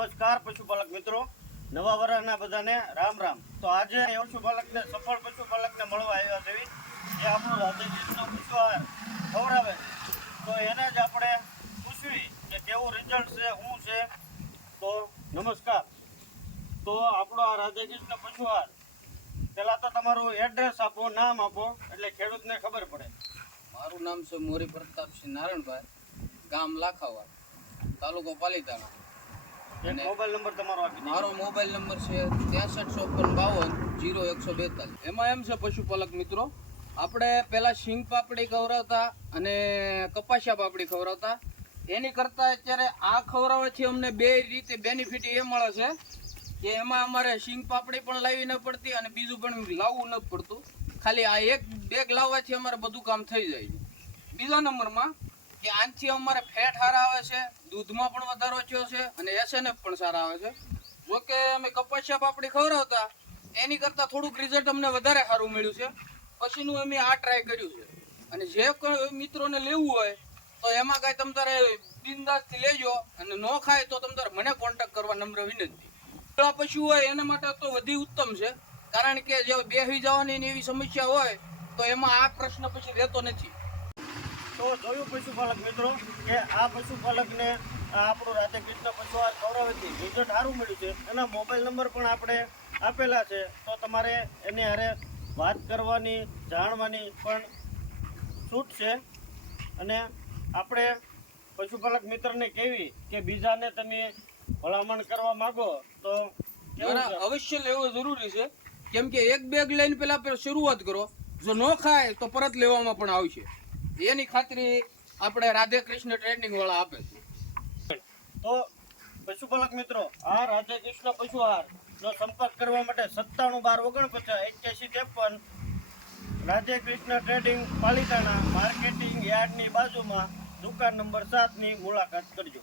નમસ્કાર પશુપાલક મિત્રો, નવા વર્ષના બધાને રામ રામ। તો આજે પશુપાલકને સફળ પશુપાલકને મળવા આવ્યા છે જે આપણું રાધેકૃષ્ણ પશુ આહાર ખવડાવે છે। તો એને જ આપણે પૂછવી કે કેવું રિઝલ્ટ છે, શું છે। તો નમસ્કાર। તો આપણો આ રાધેકૃષ્ણ પશુ આહાર, પહેલા તો તમારું એડ્રેસ આપો, નામ આપો, એટલે ખેડૂતને ખબર પડે। મારું નામ છે મોરી પ્રતાપસિંહ નારણભાઈ, ગામ લાખાવાડ, તાલુકો પાલીતાણા। મોબાઈલ નંબર તમારો આપી દો। મારો મોબાઈલ નંબર છે 6354520142। એમાં એમ છે પશુપાલક મિત્રો, આપણે પહેલા શીંગ પાપડી ખવડાવતા અને કપાસિયા પાપડી ખવડાવતા, એની કરતાં અત્યારે આ ખવડાવવાથી અમને બે રીતે બેનિફિટ એ મળે છે કે એમાં અમારે શીંગ પાપડી પણ લાવવી ન પડતી અને બીજું પણ લાવવું ન પડતું। ખાલી આ એક બેગ લાવવાથી અમારે બધું કામ થઈ જાય છે। બીજા નંબરમાં કે આનાથી અમારે ફેટ સારા આવે છે, દૂધમાં પણ વધારો થયો છે અને એસએનએફ પણ સારા આવે છે। જોકે અમે કપાસિયા પાપડી ખવડાવતા એની કરતાં થોડુંક રિઝલ્ટ અમને વધારે સારું મળ્યું છે, પછીનું અમે આ ટ્રાય કર્યું છે। અને જે કોઈ મિત્રોને લેવું હોય તો એમાં કાંઈ તમ તારે બિંદાસથી લેજો, અને ન ખાય તો તમ તારે મને કોન્ટેક્ટ કરવા નમ્ર વિનંતી। તો આ પશુ હોય એના માટે તો વધુ ઉત્તમ છે, કારણ કે જો બેસી જવાની એવી સમસ્યા હોય તો એમાં આ પ્રશ્ન પછી રહેતો નથી। તો જોયું પશુપાલક મિત્રો કે આ પશુપાલકને આપણું રાધેકૃષ્ણ પશુ આહાર ખવડાવવાથી રિઝલ્ટ સારું મળ્યું છે। એના મોબાઈલ નંબર પણ આપણે આપેલા છે, તો તમારે એની હારે વાત કરવાની, જાણવાની પણ છૂટ છે। અને આપણે પશુપાલક મિત્રને કહેવી કે બીજાને તમે ભલામણ કરવા માગો તો અવશ્ય લેવો જરૂરી છે, કેમ કે એક બેગ લઈને પેલા શરૂઆત કરો, જો ન ખાય તો પરત લેવામાં પણ આવશે, એની ખાતરી આપણે રાધેકૃષ્ણ ટ્રેનિંગ વાળા આપે છે। તો પશુપાલક મિત્રો, આ રાધેકૃષ્ણ પશુ આહાર નો સંપર્ક કરવા માટે 9712498153 રાધેકૃષ્ણ ટ્રેડિંગ પાલીતાણા માર્કેટિંગ યાર્ડની બાજુમાં દુકાન નંબર 7 ની મુલાકાત કરજો।